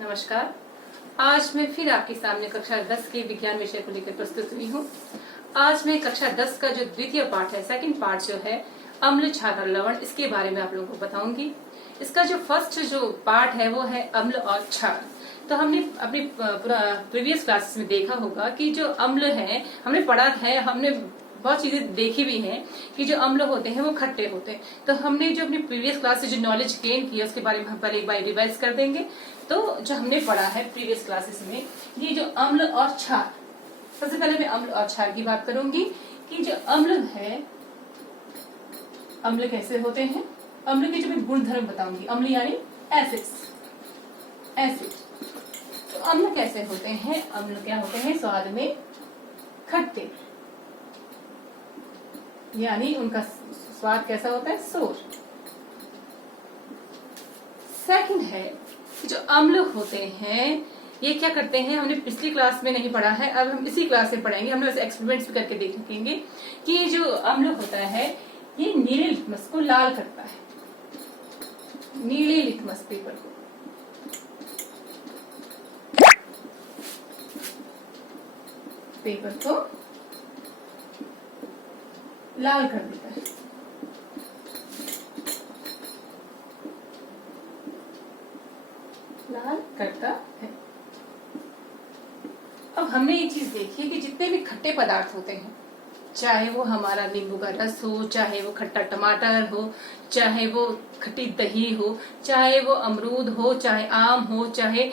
नमस्कार। आज मैं फिर आपके सामने कक्षा 10 के विज्ञान विषय को लेकर प्रस्तुत हुई हूँ। आज मैं कक्षा 10 का जो द्वितीय पाठ है, सेकंड पार्ट जो है अम्ल, क्षार और लवण, इसके बारे में आप लोगों को बताऊंगी। इसका जो फर्स्ट जो पार्ट है वो है अम्ल और क्षार। तो हमने अपनी प्रीवियस क्लासेस में देखा होगा कि जो अम्ल है हमने पढ़ा है, हमने बहुत चीजें देखी भी हैं कि जो अम्ल होते हैं वो खट्टे होते हैं। तो हमने जो अपनी प्रीवियस क्लास से जो नॉलेज गेन किया उसके बारे में हम पहले एक बार रिवाइज कर देंगे। तो जो हमने पढ़ा है प्रीवियस क्लासेस में, ये जो अम्ल और क्षार, सबसे पहले मैं अम्ल और क्षार की बात करूंगी कि जो अम्ल है, अम्ल कैसे होते हैं, अम्ल के जो मैं गुण धर्म बताऊंगी। अम्ल यानी एसिड्स, एसिड। तो अम्ल कैसे होते हैं, अम्ल क्या होते हैं, स्वाद में खट्टे, यानी उनका स्वाद कैसा होता है, सोर। सेकंड है जो अम्ल होते हैं ये क्या करते हैं, हमने पिछली क्लास में नहीं पढ़ा है, अब हम इसी क्लास में पढ़ेंगे। हम वैसे एक्सपेरिमेंट्स भी करके देखेंगे कि ये जो अम्ल होता है ये नीले लिटमस को लाल करता है, नीले लिटमस पेपर को। पेपर को लाल कर देता है। लाल करता है। अब हमने ये चीज देखी कि जितने भी खट्टे पदार्थ होते हैं, चाहे वो हमारा नींबू का रस हो, चाहे वो खट्टा टमाटर हो, चाहे वो खट्टी दही हो, चाहे वो अमरूद हो, चाहे आम हो, चाहे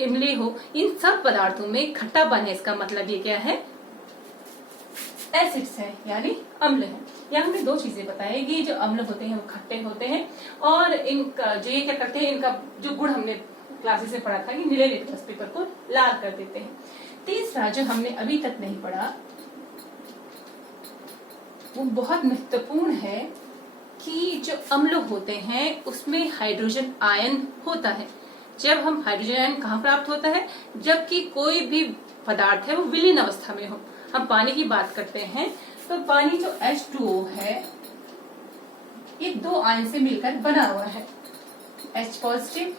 इमली हो, इन सब पदार्थों में खट्टापन है। इसका मतलब ये क्या है, एसिड्स है, यानी अम्ल है। यहाँ हमने दो चीजें बताई कि जो अम्ल होते हैं वो खट्टे होते हैं और इनका जो ये क्या करते हैं, इनका जो गुण हमने क्लासेस में पढ़ा था कि नीले लिटमस पेपर को लाल कर देते हैं। तीसरा जो हमने अभी तक नहीं पढ़ा वो बहुत महत्वपूर्ण है कि जो अम्ल होते हैं उसमें हाइड्रोजन आयन होता है। जब हम हाइड्रोजन आयन कहाँ प्राप्त होता है, जबकि कोई भी पदार्थ है वो विलीन अवस्था में हो। हम पानी की बात करते हैं तो पानी जो H2O है ये दो आयन से मिलकर बना हुआ है, H पॉजिटिव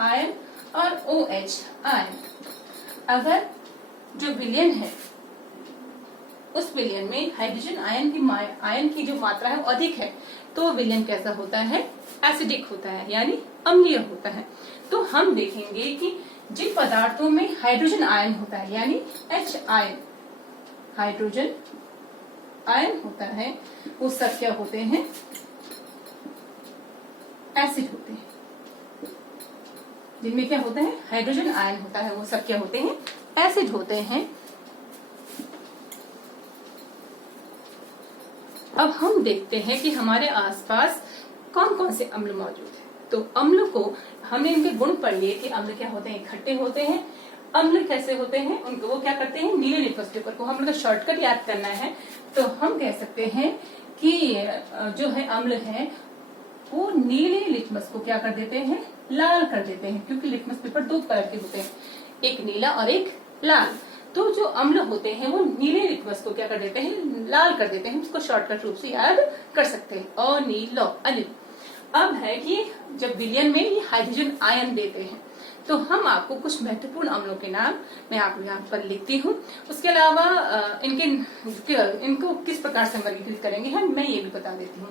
आयन और OH आयन। अगर जो विलयन है उस विलयन में हाइड्रोजन आयन की जो मात्रा है वो अधिक है, तो विलयन कैसा होता है, एसिडिक होता है, यानी अम्लीय होता है। तो हम देखेंगे कि जिन पदार्थों में हाइड्रोजन आयन होता है, यानी H आयन, हाइड्रोजन आयन होता है, वो सब क्या होते हैं, एसिड होते हैं। जिनमें क्या होता है, हाइड्रोजन आयन होता है, वो सब क्या होते हैं, एसिड होते हैं। अब हम देखते हैं कि हमारे आसपास कौन कौन से अम्ल मौजूद है। तो अम्ल को हमने इनके गुण पढ़ लिए कि अम्ल क्या होते हैं, खट्टे होते हैं। अम्ल कैसे होते हैं, उनको वो क्या करते हैं, नीले लिटमस पेपर को। हम लोग का शॉर्टकट याद करना है तो हम कह सकते हैं कि जो है अम्ल है वो नीले लिटमस को क्या कर देते हैं, लाल कर देते हैं, क्योंकि लिटमस पेपर दो कलर के होते हैं, एक नीला और एक लाल। तो जो अम्ल होते हैं वो नीले लिटमस को क्या कर देते हैं, लाल कर देते हैं। उसको शॉर्टकट रूप से याद कर सकते हैं, अनीलो, अनिल। अब है कि जब विलयन में ये हाइड्रोजन आयन देते हैं, तो हम आपको कुछ महत्वपूर्ण अम्लों के नाम मैं आपको यहाँ पर लिखती हूँ। उसके अलावा इनको किस प्रकार से वर्गीकृत करेंगे मैं ये भी बता देती हूँ।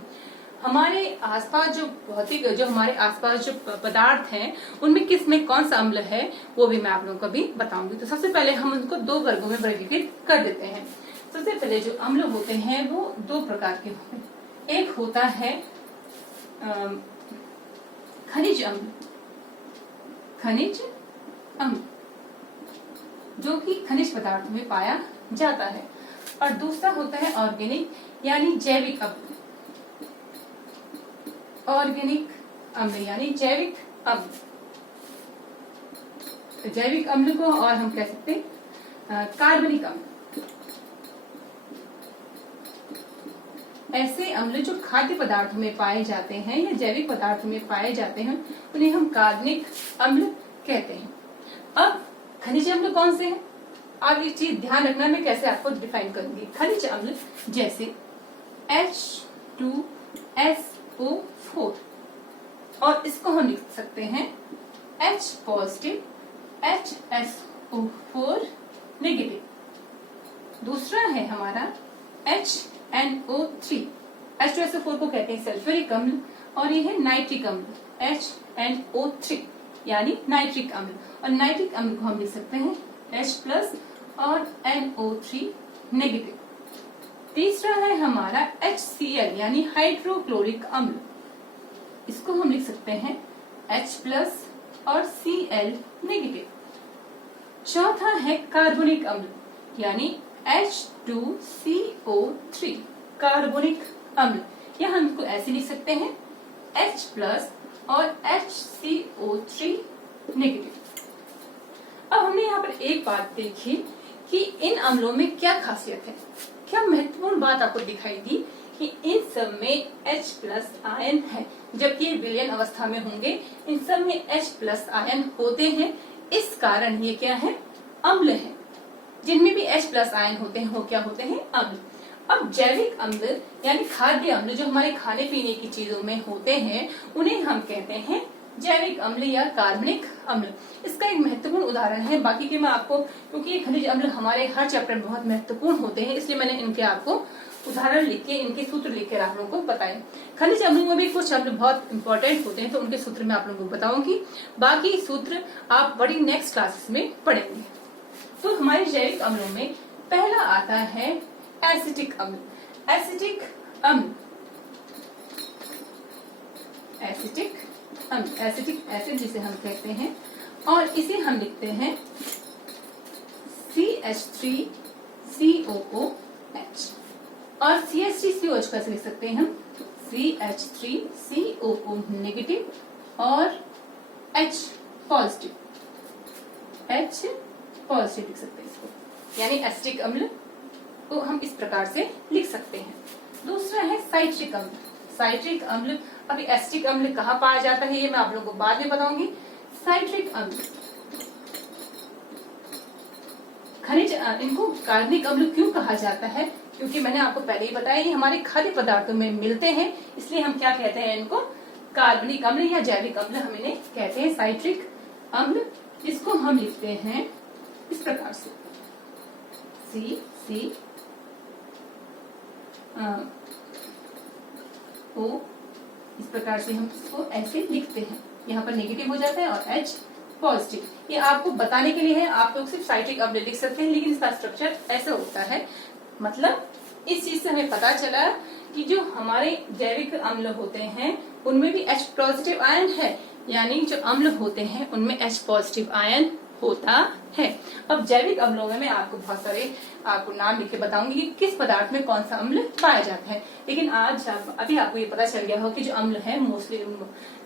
हमारे आसपास जो भौतिक, जो हमारे आसपास जो पदार्थ हैं उनमें किस में कौन सा अम्ल है वो भी मैं आप लोगों को भी बताऊंगी। तो सबसे पहले हम उनको दो वर्गों में वर्गीकृत कर देते हैं। सबसे पहले जो अम्ल होते हैं वो दो प्रकार के होते हैं। एक होता है खनिज अम्ल, खनिज अम्ल जो कि खनिज पदार्थों में पाया जाता है, और दूसरा होता है ऑर्गेनिक यानी जैविक अम्ल। ऑर्गेनिक अम्ल यानी जैविक अम्ल। जैविक अम्ल को और हम कह सकते हैं कार्बनिक अम्ल। ऐसे अम्ल जो खाद्य पदार्थों में पाए जाते हैं या जैविक पदार्थों में पाए जाते हैं उन्हें हम कार्बनिक अम्ल कहते हैं। अब खनिज अम्ल कौन से हैं, आप ये चीज ध्यान रखना, मैं कैसे आपको डिफाइन करूंगी। खनिज अम्ल जैसे H2SO4, और इसको हम लिख सकते हैं H पॉजिटिव, HSO4 नेगेटिव। दूसरा है हमारा HNO3। H2SO4 को कहते हैं सल्फ्यूरिक अम्ल और ये है नाइट्रिक अम्ल HNO3 यानी नाइट्रिक अम्ल। और नाइट्रिक अम्ल को हम लिख सकते हैं H+ और NO3 नेगेटिव। तीसरा है हमारा HCl यानी हाइड्रोक्लोरिक अम्ल, इसको हम लिख सकते हैं H+ और Cl नेगेटिव। चौथा है कार्बोनिक अम्ल यानी H2CO3 कार्बोनिक अम्ल, या हम इसको ऐसे लिख सकते हैं H+ और HCO3 नेगेटिव। अब हमने यहाँ पर एक बात देखी कि इन अम्लों में क्या खासियत है, क्या महत्वपूर्ण बात आपको दिखाई दी कि इन सब में H+ आयन है, जबकि ये विलयन अवस्था में होंगे इन सब में H+ आयन होते हैं। इस कारण ये क्या है, अम्ल है। जिनमें भी H+ आयन होते हैं वो क्या होते हैं, अम्ल। अब जैविक अम्ल यानी खाद्य अम्ल जो हमारे खाने पीने की चीजों में होते हैं उन्हें हम कहते हैं जैविक अम्ल या कार्बनिक अम्ल। इसका एक महत्वपूर्ण उदाहरण है, बाकी के मैं आपको, क्योंकि ये खनिज अम्ल हमारे हर चैप्टर में बहुत महत्वपूर्ण होते हैं, इसलिए मैंने इनके आपको उदाहरण लिख के, इनके सूत्र लिख के आप लोगों को बताए। खनिज अम्लों में भी कुछ अम्ल बहुत इंपॉर्टेंट होते हैं तो उनके सूत्र मैं आप लोगों को बताऊंगी, बाकी सूत्र आप बड़ी नेक्स्ट क्लासेस में पढ़ेंगे। तो हमारे जैविक अम्लों में पहला आता है एसिटिक अम्ल। एसिटिक अम्ल, एसिटिक अम्ल, एसिटिक एसिड जिसे हम कहते हैं, और इसे हम लिखते हैं CH3COOH। और CH3COH कैसे लिख सकते हैं हम, CH3COO नेगेटिव और H पॉजिटिव, H पॉजिटिव लिख सकते हैं इसको, यानी एसिटिक अम्ल को हम इस प्रकार से लिख सकते हैं। दूसरा है साइट्रिक अम्ल। साइट्रिक अम्ल, अभी एसिटिक अम्ल कहाँ पाया जाता है ये मैं आप लोगों को बाद में बताऊंगी। साइट्रिक अम्ल खनिज, इनको कार्बनिक अम्ल क्यों कहा जाता है, क्योंकि मैंने आपको पहले ही बताया ये हमारे खाद्य पदार्थों में मिलते हैं, इसलिए हम क्या कहते हैं इनको, कार्बनिक अम्ल या जैविक अम्ल हम इन्हें कहते हैं साइट्रिक अम्ल, जिसको हम लिखते हैं इस प्रकार से CCO, इस प्रकार से हम इसको ऐसे लिखते हैं, यहाँ पर नेगेटिव हो जाता है और H पॉजिटिव। ये आपको बताने के लिए है, आप लोग सिर्फ साइट्रिक अम्ल लिख सकते हैं, लेकिन इसका स्ट्रक्चर ऐसा होता है। मतलब इस चीज से हमें पता चला कि जो हमारे जैविक अम्ल होते हैं उनमें भी H पॉजिटिव आयन है, यानी जो अम्ल होते हैं उनमें H पॉजिटिव आयन होता है। अब जैविक अम्लों में मैं आपको बहुत सारे आपको नाम लिख के बताऊंगी कि किस पदार्थ में कौन सा अम्ल पाया जाता है, लेकिन आज अभी आपको ये पता चल गया हो कि जो अम्ल है मोस्टली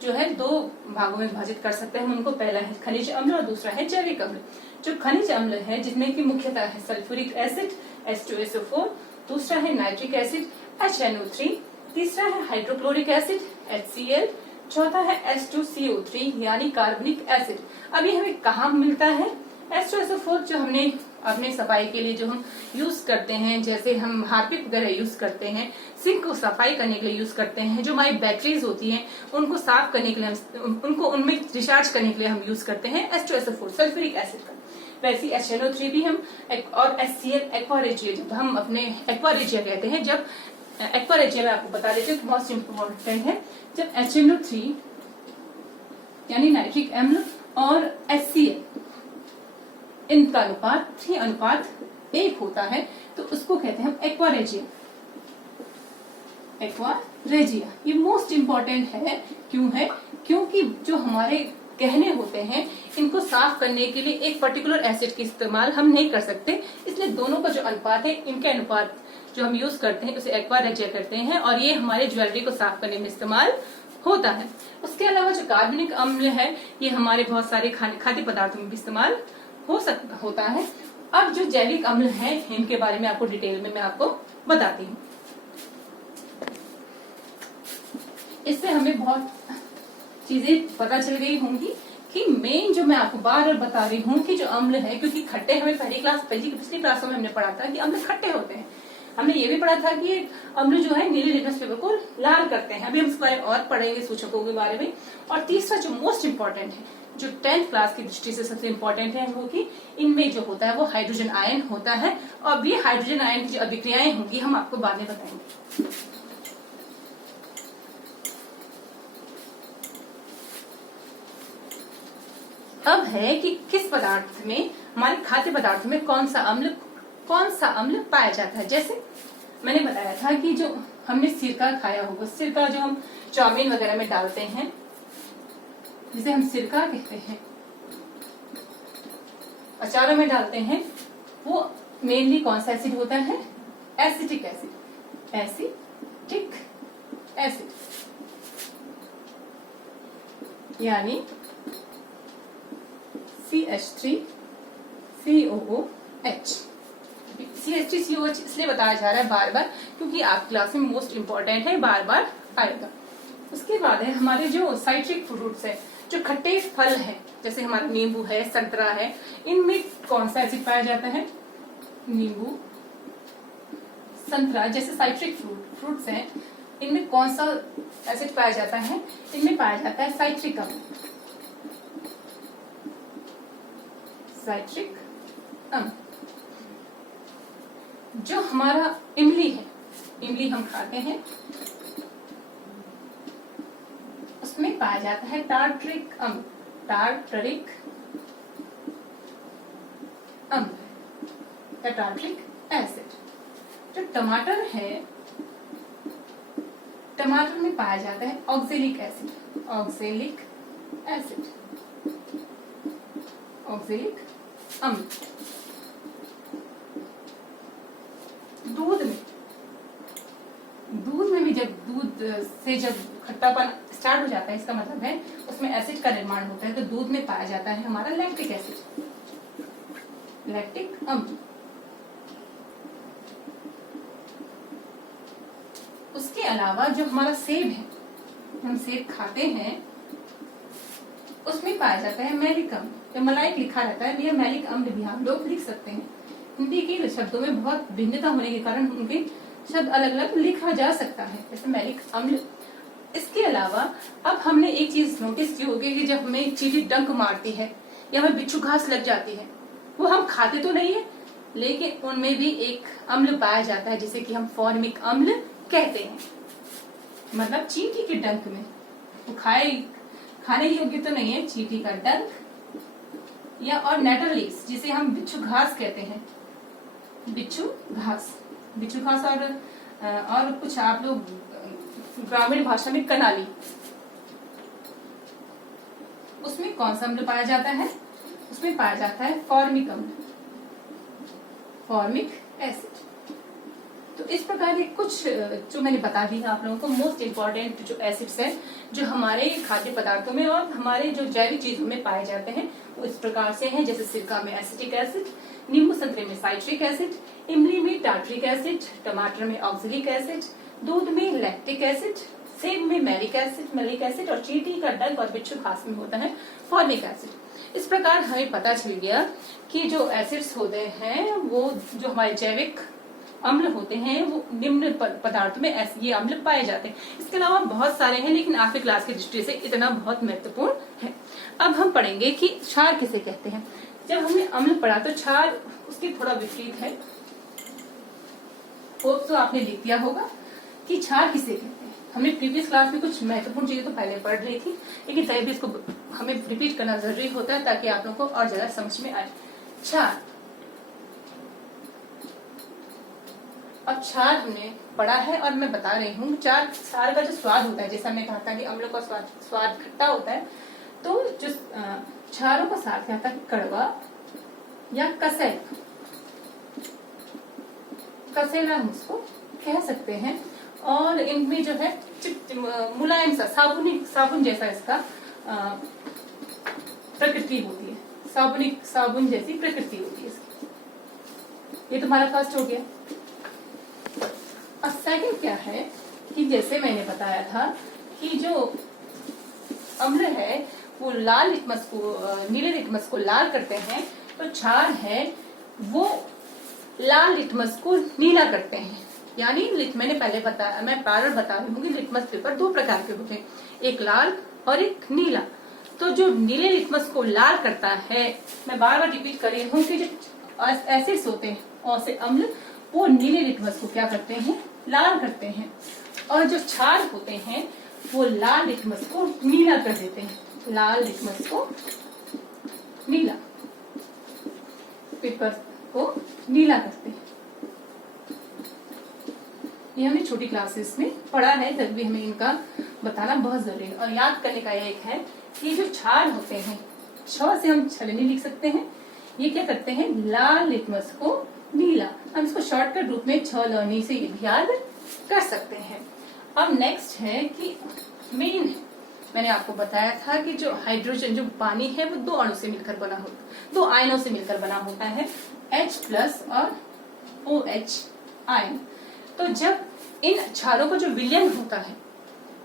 जो है दो भागों में विभाजित कर सकते हैं उनको, पहला है खनिज अम्ल और दूसरा है जैविक अम्ल। जो खनिज अम्ल है जिसमें की मुख्यतः है सल्फ्यूरिक एसिड H2SO4, दूसरा है नाइट्रिक एसिड HNO3, तीसरा है हाइड्रोक्लोरिक एसिड HCl, चौथा है H2CO3 यानी कार्बनिक एसिड। अब ये हमें कहाँ मिलता है, H2SO4 जो हमने अपने सफाई के लिए जो हम यूज करते हैं, जैसे हम हार्पिक वगैरह यूज करते हैं, सिंक को सफाई करने के लिए यूज करते हैं, जो हमारी बैटरीज होती हैं उनको साफ करने के लिए उनको उनमें रिचार्ज करने के लिए हम यूज करते हैं H2SO4 सल्फ्यूरिक एसिड का। वैसे HNO3 भी हम और HCl एक्वा रेजिया, जब हम अपने एक्वा रेजिया कहते हैं, जब एक्वा रेजिया में आपको बता देती हूँ मोस्ट इम्पोर्टेंट है, जब HNO3 यानी नाइट्रिक अम्ल और HCl इनका अनुपात 3:1 होता है तो उसको कहते हैं हम एक्वा रेजिया। एक्वा रेजिया ये मोस्ट इम्पोर्टेंट है, क्यों है, क्योंकि जो हमारे गहने होते हैं इनको साफ करने के लिए एक पर्टिकुलर एसिड की इस्तेमाल हम नहीं कर सकते, इसलिए दोनों का जो अनुपात है, इनके अनुपात जो हम यूज करते हैं उसे एक्वा रेजिया करते हैं, और ये हमारे ज्वेलरी को साफ करने में इस्तेमाल होता है। उसके अलावा जो कार्बनिक अम्ल है ये हमारे बहुत सारे खाद्य पदार्थों में भी इस्तेमाल होता है। अब जो जैविक अम्ल है इनके बारे में आपको डिटेल में मैं आपको बताती हूँ। इससे हमें बहुत चीजें पता चल गई होंगी कि मेन जो मैं आपको बार बार बता रही हूँ कि जो अम्ल है, क्योंकि खट्टे हमें पिछली क्लासों में हमने पढ़ा था कि अम्ल खट्टे होते हैं, हमने ये भी पढ़ा था कि ये अम्ल जो है नीले लिटमस पेपर को लाल करते हैं। अभी हम इस बारे और पढ़ेंगे सूचकों के बारे में। और तीसरा जो मोस्ट इंपॉर्टेंट है, जो 10th क्लास की दृष्टि से सबसे इंपॉर्टेंट है, वो कि इनमें जो होता है वो हाइड्रोजन आयन होता है। और ये हाइड्रोजन आयन की जो अभिक्रियाएं होंगी हम आपको बाद में बताएंगे। अब है कि किस पदार्थ में, हमारे खाद्य पदार्थों में कौन सा अम्ल पाया जाता है। जैसे मैंने बताया था कि जो हमने सिरका खाया होगा, सिरका जो हम चाउमीन वगैरह में डालते हैं, जिसे हम सिरका कहते हैं, अचारों में डालते हैं, वो मेनली कौन सा एसिड होता है? Acetic acid. एसिटिक एसिड यानी CH3COOH। CH3COOH इसलिए बताया जा रहा है बार बार क्योंकि आप क्लास में मोस्ट इंपॉर्टेंट है, बार बार आएगा। उसके बाद है हमारे जो साइट्रिक फ्रूट्स है, जो खट्टे फल है, जैसे हमारा नींबू है, संतरा है, इनमें कौन सा एसिड पाया जाता है? नींबू, संतरा जैसे साइट्रिक फ्रूट्स हैं, इनमें कौन सा एसिड पाया जाता है? इनमें पाया जाता है साइट्रिक अम्ल। साइट्रिक अम्ल। जो हमारा इमली है, इमली हम खाते हैं, उसमें पाया जाता है टार्टरिक अम्ल। टार्टरिक अम्ल, टार्टरिक एसिड। जो टमाटर है, टमाटर में पाया जाता है oxalic acid. Oxalic acid, oxalic अम्ल। दूध में भी जब दूध से जब खट्टापन स्टार्ट हो जाता है, इसका मतलब है उसमें एसिड का निर्माण होता है, तो दूध में पाया जाता है हमारा लैक्टिक एसिड, लैक्टिक अम्ल। उसके अलावा जो हमारा सेब है, हम सेब खाते हैं, उसमें पाया जाता है मैलिक अम्ल। जब मलाइक लिखा रहता है, यह मैलिक अम्ल भी हम लोग लिख सकते हैं। हिंदी के शब्दों में बहुत भिन्नता होने के कारण उनके शब्द अलग अलग लिखा जा सकता है, जैसे मैलिक अम्ल। इसके अलावा अब हमने एक चीज नोटिस की होगी कि जब हमें चींटी डंक मारती है या हमें बिच्छू घास लग जाती है, वो हम खाते तो नहीं है, लेकिन उनमें भी एक अम्ल पाया जाता है जिसे कि हम फॉर्मिक अम्ल कहते हैं। मतलब चींटी के डंक में, वो खाने योग्य तो नहीं है, चींटी का डंक या और नेटर लीव्स जिसे हम बिच्छू घास कहते हैं। बिच्छू घास और कुछ आप लोग ग्रामीण भाषा में कनाली, उसमें कौन सा अम्ल पाया जाता है? उसमें पाया जाता है फॉर्मिक अम्ल, फॉर्मिक एसिड। तो इस प्रकार के कुछ जो मैंने बता दी आप लोगों को मोस्ट इंपॉर्टेंट जो एसिड्स हैं जो हमारे खाद्य पदार्थों में और हमारे जो जैविक चीजों में पाए जाते हैं, वो इस प्रकार से हैं। जैसे सिरका में एसिटिक एसिड, नींबू संतरे में साइट्रिक एसिड, इमली में टार्टरिक एसिड, टमाटर में ऑक्जेलिक एसिड, दूध में लैक्टिक एसिड, सेब में मैलिक एसिड और चींटी का डंक और बिच्छू घास में होता है फॉर्मिक एसिड। इस प्रकार हमें पता चल गया कि जो एसिड्स होते हैं वो जो हमारे जैविक अम्ल होते हैं वो निम्न पदार्थों में ये अम्ल पाए जाते हैं। इसके अलावा बहुत सारे हैं, लेकिन आखिरी क्लास की दृष्टि से इतना बहुत महत्वपूर्ण है। अब हम पढ़ेंगे कि क्षार किसे कहते हैं। जब हमने अम्ल पढ़ा तो क्षार उसकी थोड़ा विपरीत है। होप तो आपने लिख दिया होगा कि क्षार किसे कहते हैं। हमने प्रीवियस क्लास में कुछ महत्वपूर्ण चीजें तो पहले पढ़ रही थी, लेकिन फिर भी इसको हमें रिपीट करना जरूरी होता है ताकि आप लोगों को और ज्यादा समझ में आए। क्षार, अब क्षार हमने पढ़ा है और मैं बता रही हूँ क्षार का जो स्वाद होता है, जैसा हमने कहा था कि अम्लों का स्वाद खट्टा होता है, तो जो क्षारों का साथ आता है कड़वा या कसेला हम उसको कह सकते हैं। और इनमें जो है मुलायम सा साबुन जैसा इसका प्रकृति होती है, साबुन जैसी प्रकृति होती है इसकी। ये तुम्हारा फर्स्ट हो गया। अब सेकंड क्या है कि जैसे मैंने बताया था कि जो अम्ल है वो लाल लिटमस को, नीले लिटमस को लाल करते हैं, तो क्षार है वो लाल लिटमस को नीला करते हैं। यानी मैंने पहले बताया, मैं बार बार बता रही हूँ कि लिटमस पेपर दो प्रकार के होते हैं, एक लाल और एक नीला। तो जो नीले लिटमस को लाल करता है, मैं बार बार रिपीट कर रही हूँ कि जो एसिड्स होते हैं औषधि अम्ल, वो नीले लिटमस को क्या करते हैं, लाल करते हैं। और जो क्षार होते हैं वो लाल लिटमस को नीला कर देते हैं, लाल लिटमस को नीला, पेपर को नीला करते हैं। ये हमने छोटी क्लासेस में पढ़ा है, तब भी हमें इनका बताना बहुत जरूरी है। और याद करने का एक है कि जो क्षार होते हैं, छ से हम छलनी लिख सकते हैं, ये क्या करते हैं, लाल लिटमस को नीला। हम इसको शॉर्टकट रूप में छ लनी से ये भी याद कर सकते हैं। अब नेक्स्ट है कि मेन, मैंने आपको बताया था कि जो हाइड्रोजन, जो पानी है, वो दो अणु से मिलकर बना होता है, दो आयनों से मिलकर बना होता है, H+ और OH आयन। तो जब इन क्षारों का जो विलयन होता है,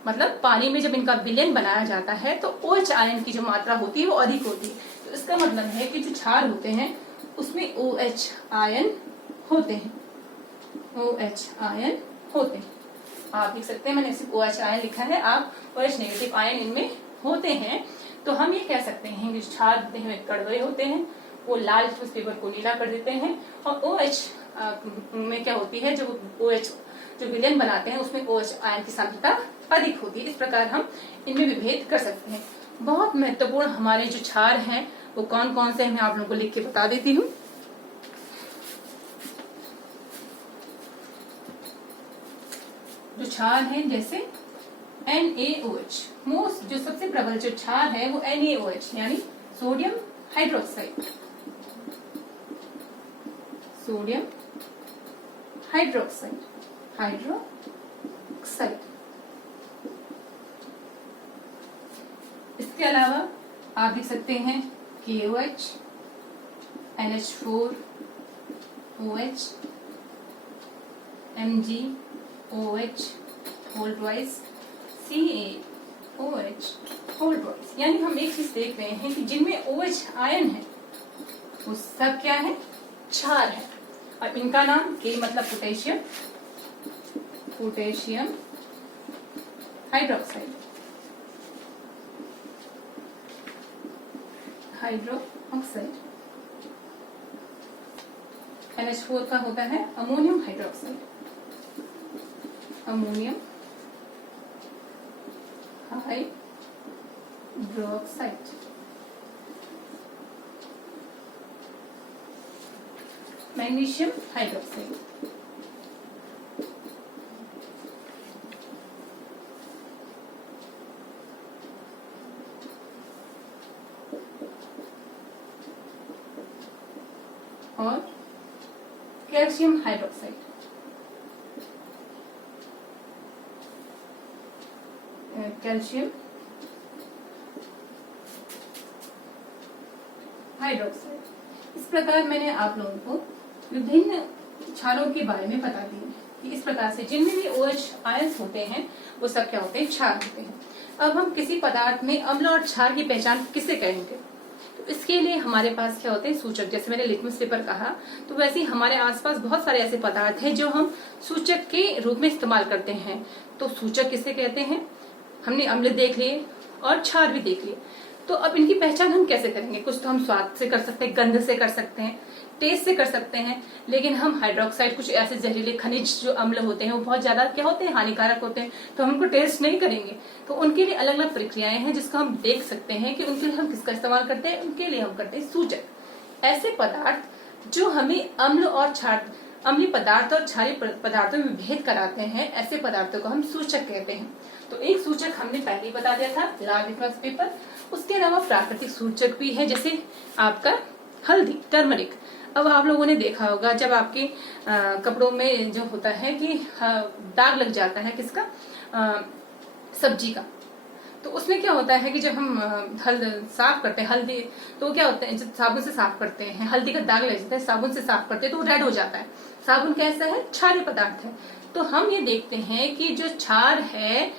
मतलब पानी में जब इनका विलयन बनाया जाता है, तो OH आयन की जो मात्रा होती है वो अधिक होती है। तो इसका मतलब है कि जो क्षार होते हैं उसमें OH आयन होते हैं, OH आयन होते हैं। आप लिख सकते हैं, मैंने सिर्फ OH आयन लिखा है, आप OH नेगेटिव आयन इनमें होते हैं। तो हम ये कह सकते हैं कि क्षार कड़वे होते हैं, वो लाल लिटमस पेपर को नीला कर देते हैं। और OH में क्या होती है, जो OH जो विलयन बनाते हैं उसमें OH आयन की सांद्रता अधिक होती है। इस प्रकार हम इनमें विभेद कर सकते हैं। बहुत महत्वपूर्ण हमारे जो क्षार हैं वो कौन कौन से हैं, मैं आप लोगों को लिख के बता देती हूँ। जो क्षार हैं जैसे NaOH, मोस्ट जो सबसे प्रबल जो क्षार है वो NaOH यानी sodium hydroxide, sodium hydroxide, hydroxide. इसके अलावा आप देख सकते हैं KOH, NH4OH, MgOH whole twice, CaOH whole twice. यानी हम एक चीज देख रहे हैं कि जिनमें OH आयन है वो सब क्या है, क्षार है। और इनका नाम K मतलब potassium, potassium hydroxide, hydroxide. NH4 का होता है ammonium hydroxide, ammonium hydroxide. Magnesium hydroxide, और कैल्शियम हाइड्रोक्साइड, कैल्शियम हाइड्रोक्साइड। इस प्रकार मैंने आप लोगों को विभिन्न क्षारों के बारे में बता दिए कि इस प्रकार से जिनमें भी OH आयंस होते हैं वो सब क्या होते हैं, क्षार होते हैं। अब हम किसी पदार्थ में अम्ल और क्षार की पहचान किससे करेंगे, तो इसके लिए हमारे पास क्या होते हैं, सूचक। जैसे मैंने लिटमस पेपर कहा, तो वैसे ही हमारे आसपास बहुत सारे ऐसे पदार्थ हैं जो हम सूचक के रूप में इस्तेमाल करते हैं। तो सूचक किसे कहते हैं, हमने अम्ल देख लिए और क्षार भी देख लिए। तो अब इनकी पहचान हम कैसे करेंगे, कुछ तो हम स्वाद से कर सकते हैं, गंध से कर सकते हैं, टेस्ट से कर सकते हैं, लेकिन हम हाइड्रोक्साइड, कुछ ऐसे जहरीले खनिज जो अम्ल होते हैं वो बहुत ज्यादा क्या होते हैं, हानिकारक होते हैं, तो हम उनको टेस्ट नहीं करेंगे। तो उनके लिए अलग अलग प्रक्रियाएं हैं जिसको हम देख सकते हैं कि उनके लिए हम किसका इस्तेमाल करते हैं। उनके लिए हम करते हैं सूचक, ऐसे पदार्थ जो हमें अम्ल और क्षार, अम्लीय पदार्थ और क्षारीय पदार्थों में भेद कराते हैं, ऐसे पदार्थों को हम सूचक कहते हैं। तो एक सूचक हमने पहले ही बता दिया था, लाल लिटमस पेपर। उसके अलावा प्राकृतिक सूचक भी है, जैसे आपका हल्दी, टर्मरिक। अब आप लोगों ने देखा होगा जब आपके कपड़ों में जो होता है कि दाग लग जाता है, किसका, सब्जी का, तो उसमें क्या होता है कि जब हम साफ करते हैं हल्दी, तो क्या होता है, जब साबुन से साफ करते हैं, हल्दी का दाग लग जाता है, साबुन से साफ करते हैं तो रेड हो जाता है। साबुन कैसा है, क्षारीय पदार्थ है। तो हम ये देखते हैं कि जो क्षार है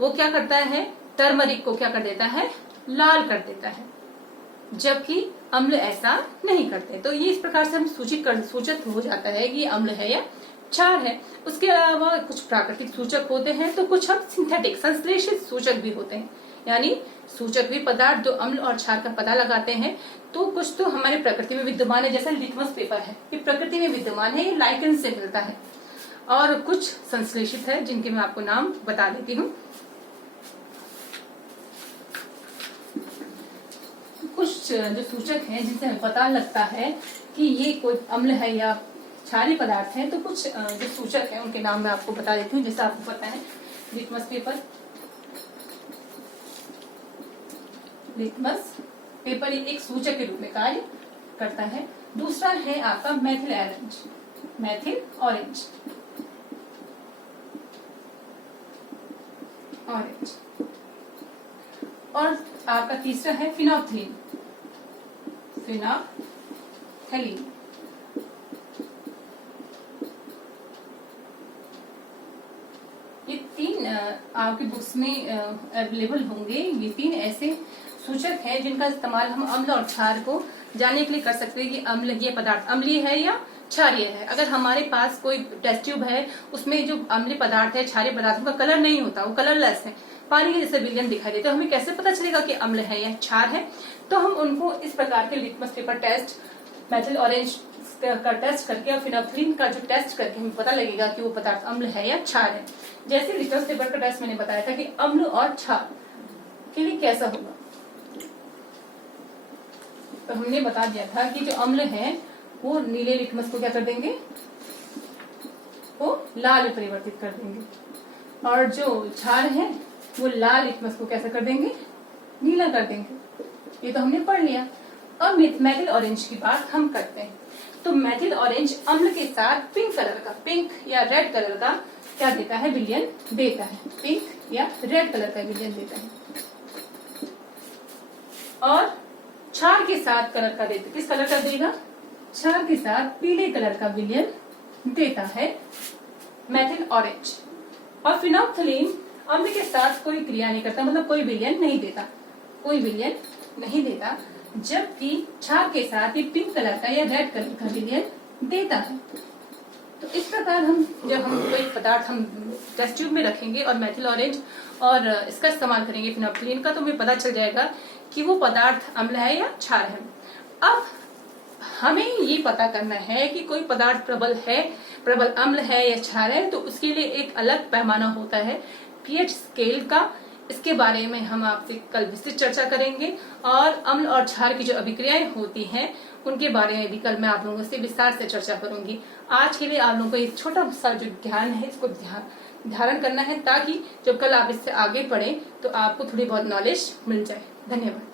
वो क्या करता है, टर्मरिक को क्या कर देता है, लाल कर देता है। जबकि अम्ल ऐसा नहीं करते। तो ये इस प्रकार से हम सूचित हो जाता है कि अम्ल है या क्षार है। उसके अलावा कुछ प्राकृतिक सूचक होते हैं, तो कुछ हम सिंथेटिक संश्लेषित सूचक भी होते हैं, यानी सूचक भी पदार्थ जो अम्ल और क्षार का पता लगाते हैं। तो कुछ तो हमारे प्रकृति में विद्यमान है, जैसे लिटमस पेपर है, ये प्रकृति में विद्यमान है, ये लाइकेन से मिलता है। और कुछ संश्लेषित है, जिनके मैं आपको नाम बता देती हूँ। कुछ जो सूचक हैं जिनसे हमें पता लगता है कि ये कोई अम्ल है या क्षारीय पदार्थ है, तो कुछ जो सूचक हैं उनके नाम मैं आपको बता देती हूँ। जैसे आपको पता है लिटमस पेपर एक सूचक के रूप में कार्य करता है। दूसरा है आपका मैथिल ऑरेंज और आपका तीसरा है फिनोल्फ्थालीन। ये तीन आपकी बुक्स में अवेलेबल होंगे। ये तीन ऐसे सूचक हैं जिनका इस्तेमाल हम अम्ल और क्षार को जानने के लिए कर सकते हैं कि अम्ल ये पदार्थ अम्लीय है या क्षारीय है। अगर हमारे पास कोई टेस्ट ट्यूब है, उसमें जो अम्लीय पदार्थ है, क्षारीय पदार्थों का कलर नहीं होता, वो कलरलेस है, पानी के जैसे विलयन दिखाई देते, तो हमें कैसे पता चलेगा कि अम्ल है या क्षार है? तो हम उनको इस प्रकार के litmus paper test, methyl orange का टेस्ट करके और फिनोल्फ्थालीन का जो टेस्ट करके हमें पता लगेगा कि वो पदार्थ अम्ल है या क्षार है। जैसे लिटमस पेपर का टेस्ट मैंने बताया था कि अम्ल और क्षार के लिए कैसा होगा, तो हमने बता दिया था कि जो अम्ल है वो नीले लिटमस को क्या कर देंगे, वो लाल में परिवर्तित कर देंगे, और जो क्षार है वो लाल लिटमस को कैसा कर देंगे, नीला कर देंगे। ये तो हमने पढ़ लिया। अब मेथिल ऑरेंज की बात हम करते हैं। तो मेथिल ऑरेंज अम्ल के साथ पिंक या रेड कलर का क्या देता है, विलयन देता है, पिंक या रेड कलर का विलयन देता है। और क्षार के साथ कलर का देता है, किस कलर का देगा, क्षार के साथ पीले कलर का विलयन देता है मेथिल ऑरेंज। और फिनोल्फ्थालीन अम्ल के साथ कोई क्रिया नहीं करता, मतलब कोई विलयन नहीं देता, जबकि क्षार के साथ ये पिंक कलर का या रेड कलर का विलयन देता है। तो इस प्रकार जब हम कोई पदार्थ हम टेस्ट ट्यूब में रखेंगे और मेथिल ऑरेंज और इसका इस्तेमाल करेंगे फिनोल्फ्थालीन का, तो हमें पता चल जाएगा कि वो पदार्थ अम्ल है या क्षार है। अब हमें ये पता करना है कि कोई पदार्थ प्रबल अम्ल है या क्षार है, तो उसके लिए एक अलग पैमाना होता है पीएच स्केल का। इसके बारे में हम आपसे कल विस्तृत चर्चा करेंगे, और अम्ल और क्षार की जो अभिक्रियाएं होती हैं उनके बारे में भी कल मैं आप लोगों से विस्तार से चर्चा करूंगी। आज के लिए आप लोगों को एक छोटा सा जो ज्ञान है इसको धारण करना है, ताकि जब कल आप इससे आगे पढ़ें तो आपको थोड़ी बहुत नॉलेज मिल जाए। धन्यवाद।